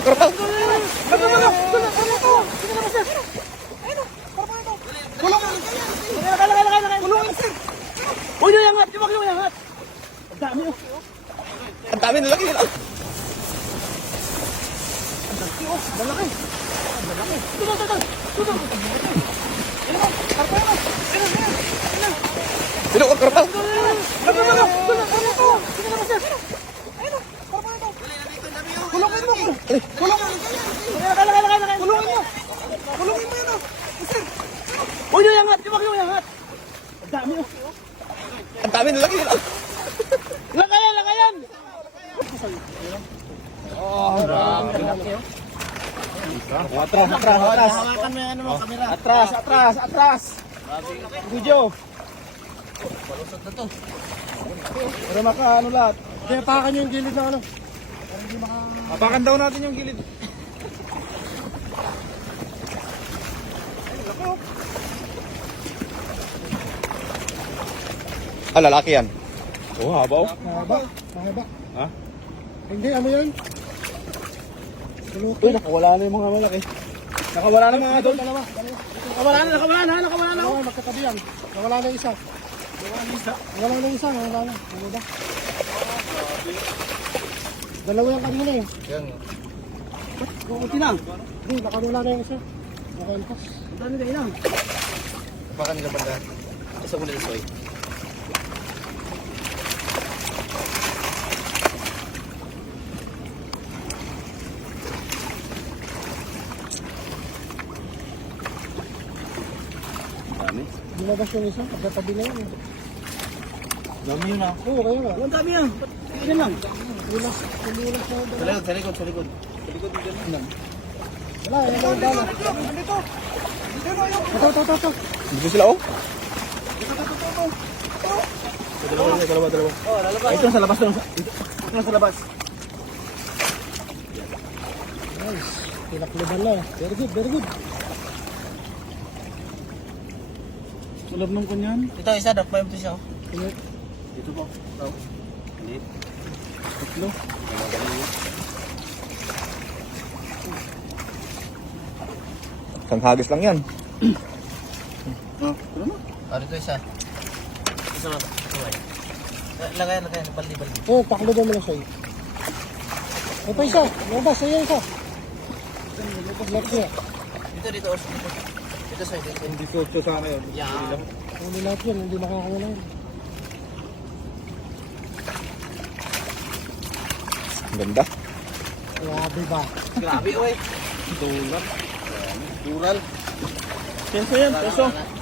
karpa. Uy, yung angat! Yung angat! Ang dami oh! Ang dami nalaki nila. Malaki! Malaki! Tuto! Sino ka karpa? Kulungin mo! Kulungin mo yun oh! Uy, yung angat! Yung angat! Ang dami oh! Ang dami nalaki nila. Lakayan! Atras! Hawakan mo yung ano mo, kamera. Atras! Video! Palusot na to. Para maka ano lahat. Kaya pakan nyo yung gilid ng ano. Apakan daw natin yung gilid. Ah, lalaki yan. Oh, haba oh. Mahaba. Ha? Hindi, ano yan? Uy, nakawala na yung mga malaki. Nakawala na mga doon. Nakawala na. Oo, magkatabi yan. Nawala na isa. Nawala na isa. Ano ba? Dalawa yan kanina eh. Kunti lang. Hindi, nakawala na yung isa. Nakalpas. Ang dami kayo lang. Apakan nila banda. Isa ko nila soy. Lumabas yung isa. Magkatabi na yan eh. Dami yun ah. Oo, kaya nga. Ang dami yan. Yan lang. Ulas. Hindi ulas na. Sa likod. Wala, yan lang yung bala. Ito. Dito sila oh. Dalawa. Oh, lalabas. Ito sa labas. Ito sa labas. Nice. Pinakluban na. Very good. Sulab ng kanyan. Ito, isa. Dakpa yung siya. Dito po. Ito. Liit. Tatlo. Isang hagis lang yan. Ano na? Ito isa. Isa. Lagay. Baldi. Oo, pakluban mo lang siya. Ito isa. Lumabas. Ayan isa. Left niya. Dito. Dito sa dito. Hindi sotso sana yun. Yan. Hindi lahat yun. Hindi makakawala yun. Ang ganda. Grabe ba? Grabe oy. Dural. Peso yan.